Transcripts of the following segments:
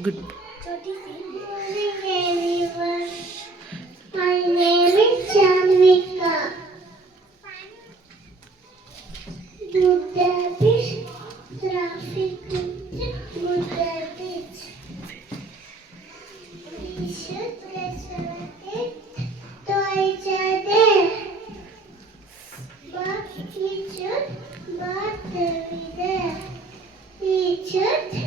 Good. Good morning, everyone. My name is Janvika. Budapest traffic Budapest. We should respect each other, but we should not be there. We should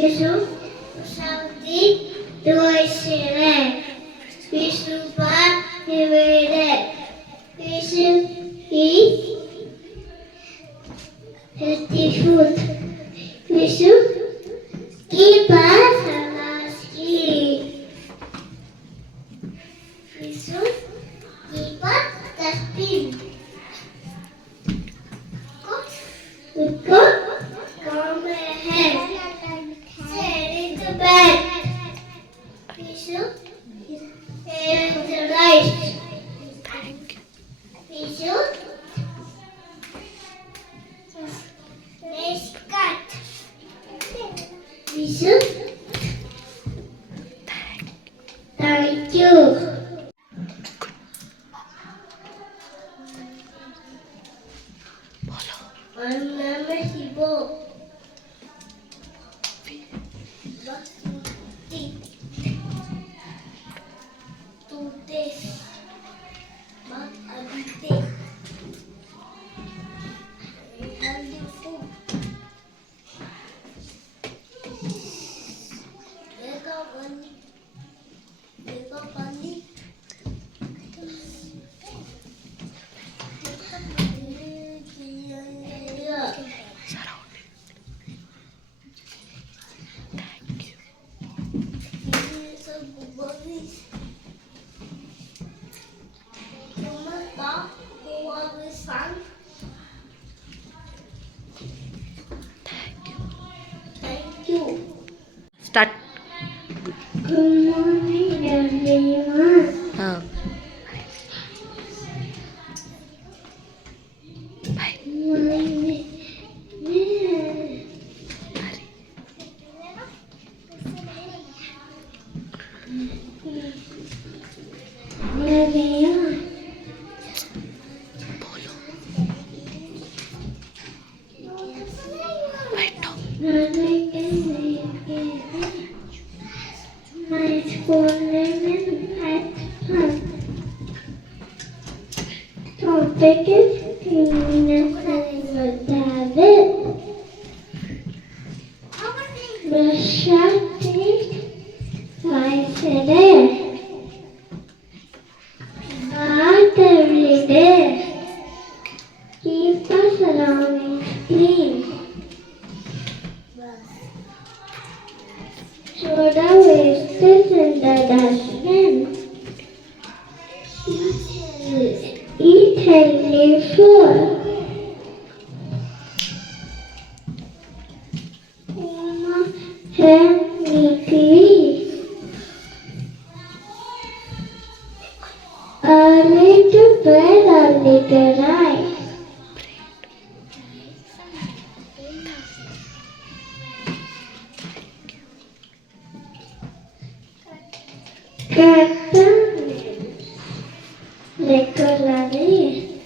Yesus Saudi Doisere Visupat Nevede Visu I Hetifut Visu Kipa Salaski Visu Kipa Taspin Kut Komehen bed. Visu and the rice. Visu let's cut. Visu thank you. My name is Ibo. Start. Good morning, everyone. Bye. My school name is Topic is cleanliness and David. Brush your teeth twice a day. But Eat healthy food. Healthy. Early to bed, early to rise. Regularly.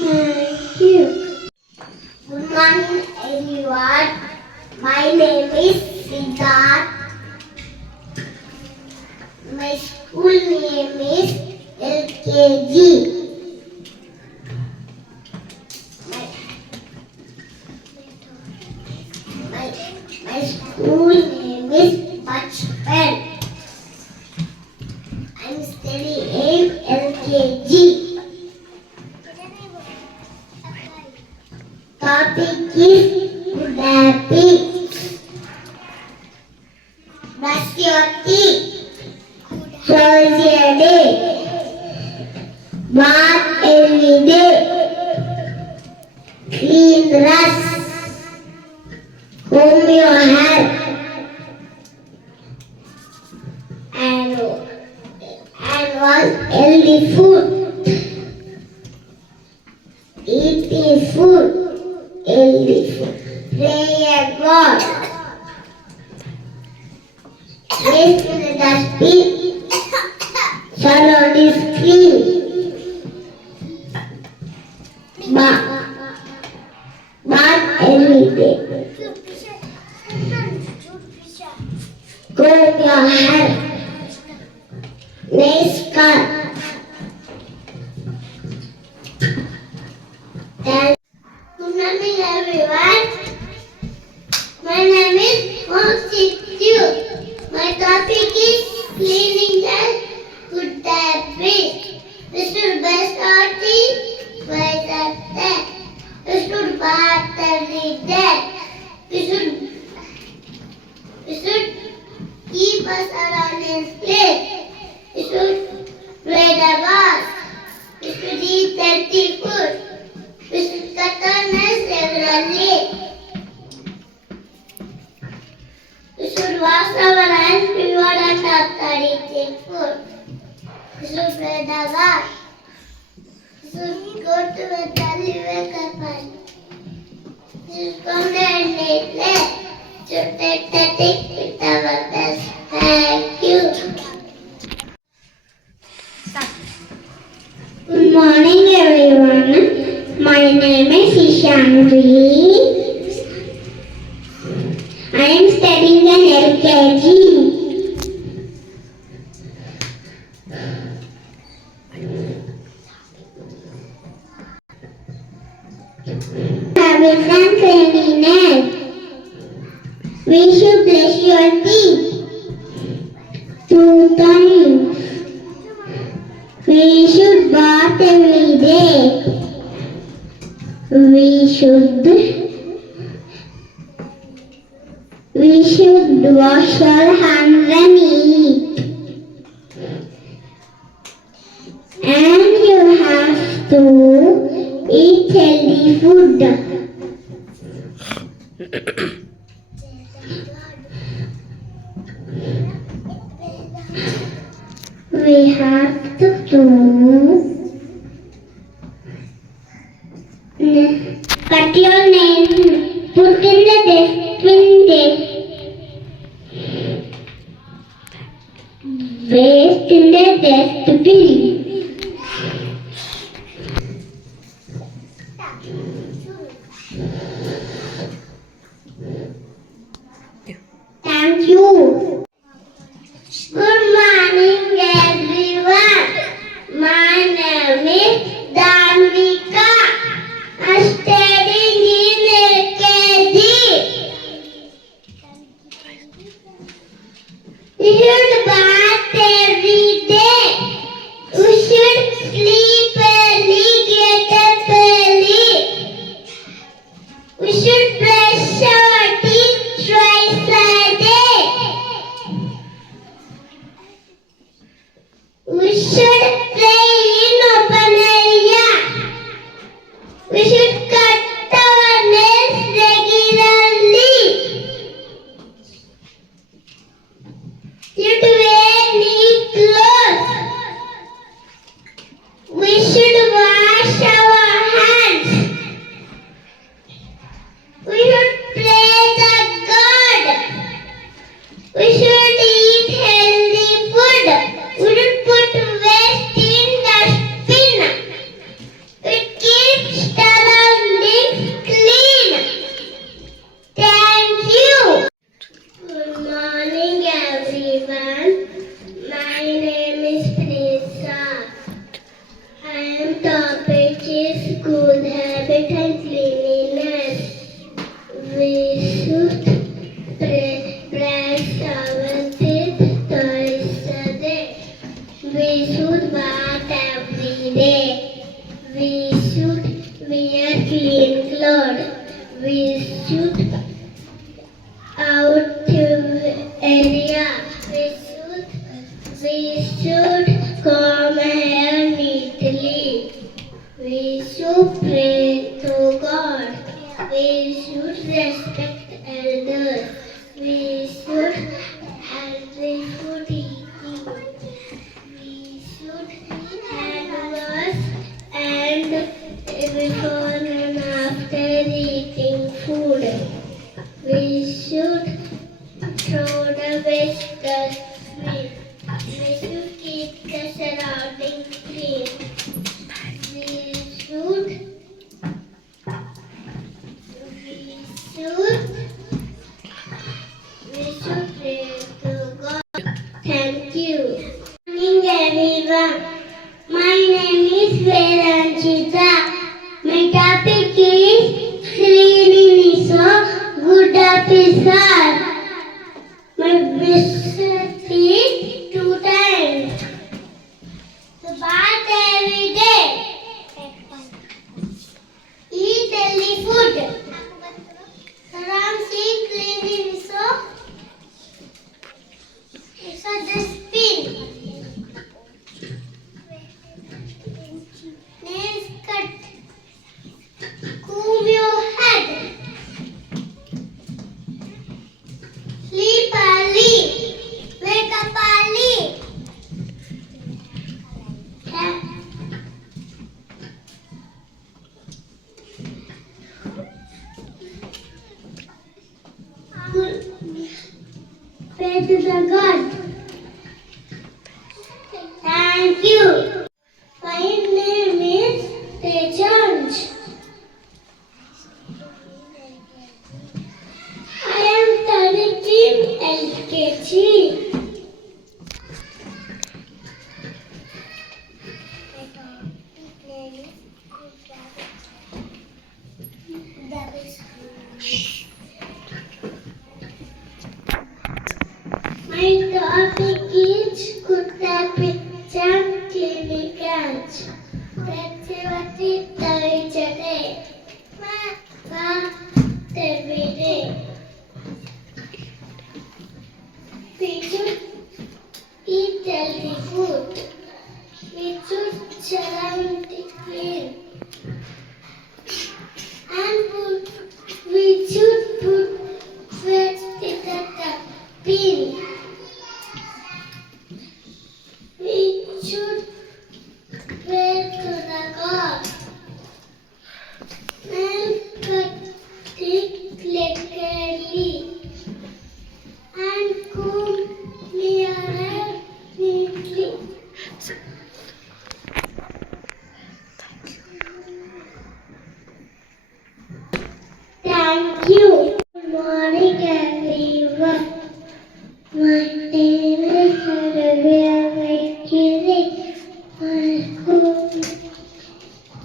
Thank you. Good morning, everyone. My name is Siddharth. My school name is LKG. My school name is Bachpan. I'm studying LKG. Topic is good habits. Brush your teeth. Close your day. Bath every day. Clean dress. Comb your hair. And want healthy food. Eating food. Healthy food. Pray at God. Waste in the dustbin. Surround is clean. Bath every day. Comb your hair. Nice car. Good morning, everyone. My name is Constitute. My topic is cleaning and good habits. We should brush our teeth twice a day. We should bath every day. We should keep us around in clean. We should play the bus. We should eat healthy food. We should cut our nails regularly. We should wash our hands before and after eating food. We should play the bus. We should go to bed early, wake up early. We should come there and play. We should take the things with our best. Thank you. Good morning, everyone. My name is Ishanvi. I am studying in LKG. Habits and cleanliness. We should brush your teeth 2 times. We should bath every day. We should wash our hands and eat. And you have to eat healthy food. We have to cut your nails, put in the dustbin, waste in the dustbin. Thank you. Good morning, everyone. My name is Dhanvika. I'm studying in LKG. We should bath every day. We should sleep early, get up early. We should brush our teeth twice a day. bath every day. We should wear clean clothes. We should out to area. We should comb hair neatly. We should pray to God. We should respect elders. We should eating. We should hand wash and before and after eating food. We should throw the waste dustbin. We should keep the surroundings clean. We should pray to God. Thank you. Good morning, everyone. My name is Vedanchita. My topic is Srininiso Good Officer. My visit is 2 times. To bath every day. Eat healthy food. Surround sea cleaning soap. It's a dustbin. Nails cut. Comb your head. Sleep early. Wake up early. Pray to the God. Thank you. My name is Tejanj. I am studying LKG. My topic is Kuttapichan Clinicals. Prativati Tavijade. Every day. We should eat healthy food. We should surround it clean. And we should put waste in the bin. We should pray to the God and cut it clearly and comb your hair neatly. Thank you. Good morning, everyone. My name is Olivia Vaikiri.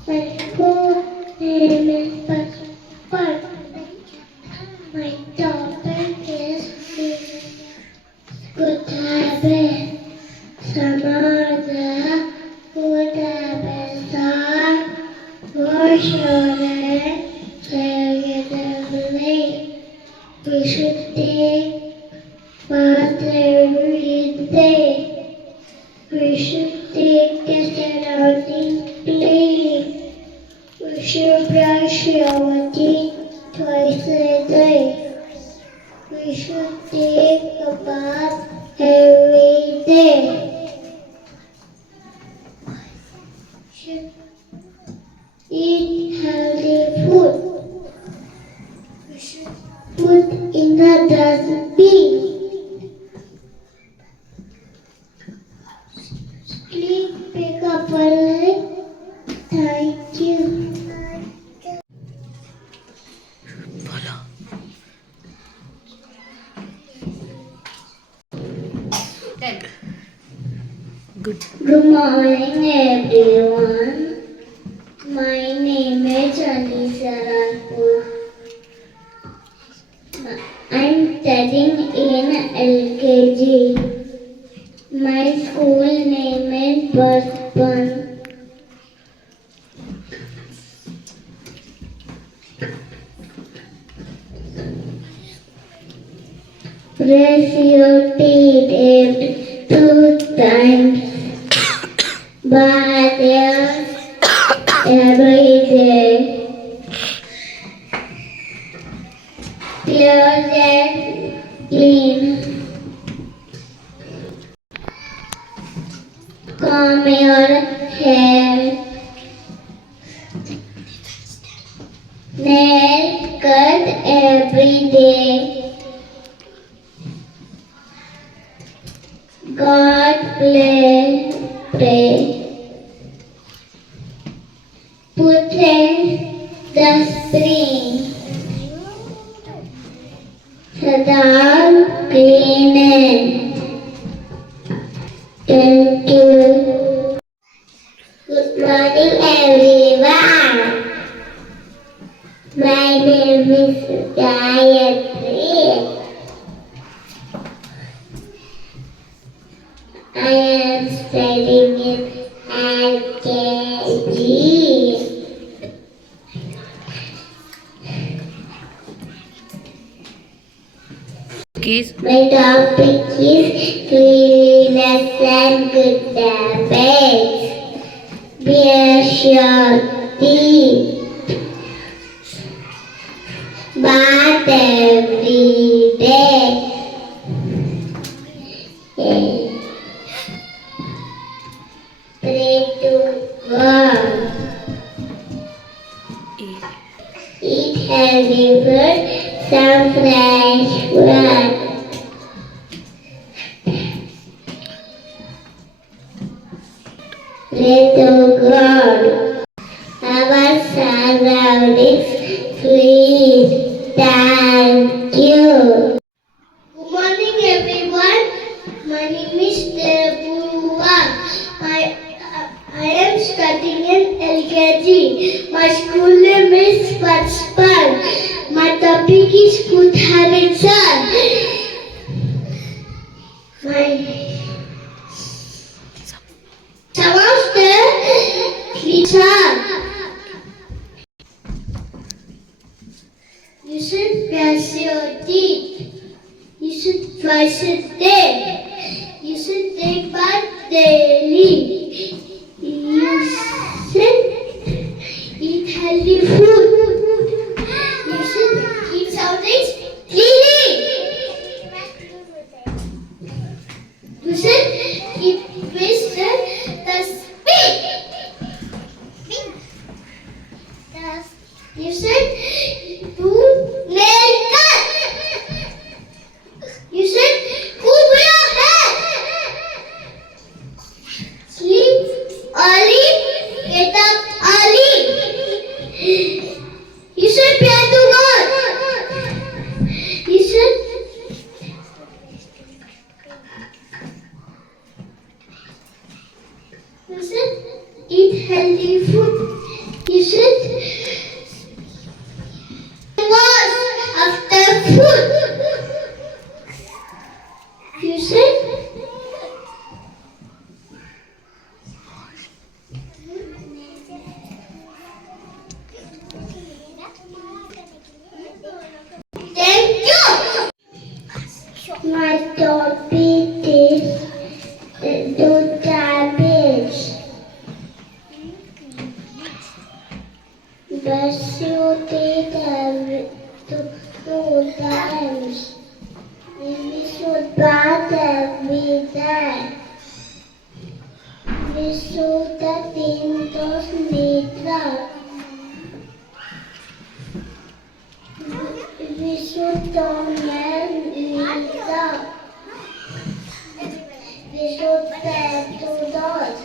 My school name is Passport. My topic is good habits. Samaja good habits are wash your hands regularly. We should take bath every day. We should take the surroundings clean. We should brush your teeth twice a day. We should take a bath every day. Should eat healthy food. We should put in the dustbin. Please pick up a leg. Thank you. Good morning, everyone. My name is Alisa Rathore. I'm studying in LKG. My school name is Bachpan. Brush your teeth every 2 times. Bath every day. Clothes and clean. Comb your hair. Nail cut every day. God pray. Put in the spring. Sadam cleaning. Thank you. Good morning, everyone. My name is Gayatri. I am studying in LKG. My topic is cleanliness and good habits. Brush your teeth. Bath every day. Pray to God. Eat healthy food, some fresh food. Pray to God. Our surroundings clean. Thank you. Good morning, everyone. My name is Debuwa. I am studying in LKG. My school name is Bachpan. My topic is good habits. Some of the features. You should brush your teeth. You should twice a day. You should take bath daily. You should eat healthy food. You should keep surroundings clean. You should keep waste dustbin. You should do nail cut. You should comb your hair. Sleep early, get up early. You should pray to God. You should eat healthy food. You should wash after food. You should thank you. My topic is do damage. Brush your teeth every 2 times. We should bath every day. We should clean those litter. We should don't litter. We should pray to God.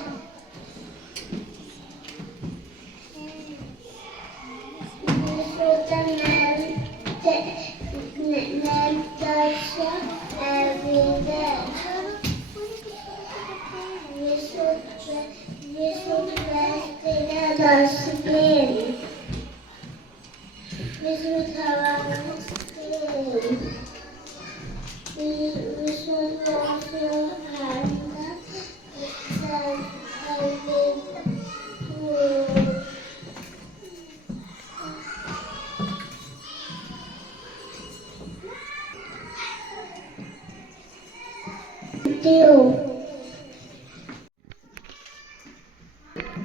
We should nail touch every day. We should waste in a dustbin. We should have a skin. We should wash your hands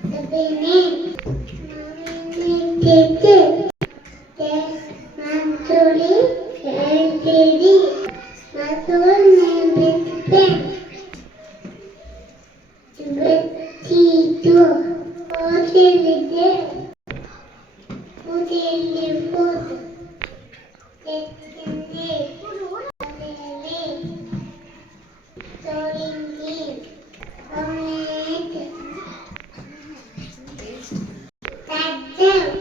The name. Teacher. Mansuri. LTD. Mansur name is Ben. Teacher. Hotel. Hotel food. Destination. Storing. Donate. Tag them.